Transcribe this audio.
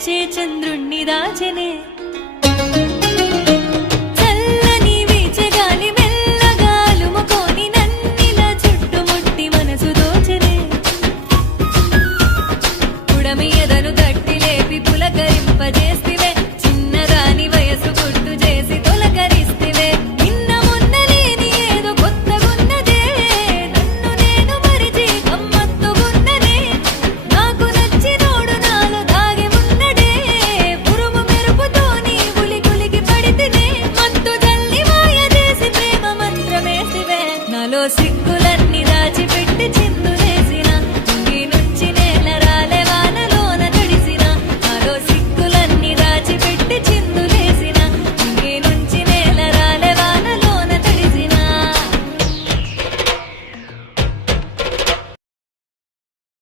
వచ్చే చంద్రుణ్ణి దాచనే. ಸಿಕ್ಕು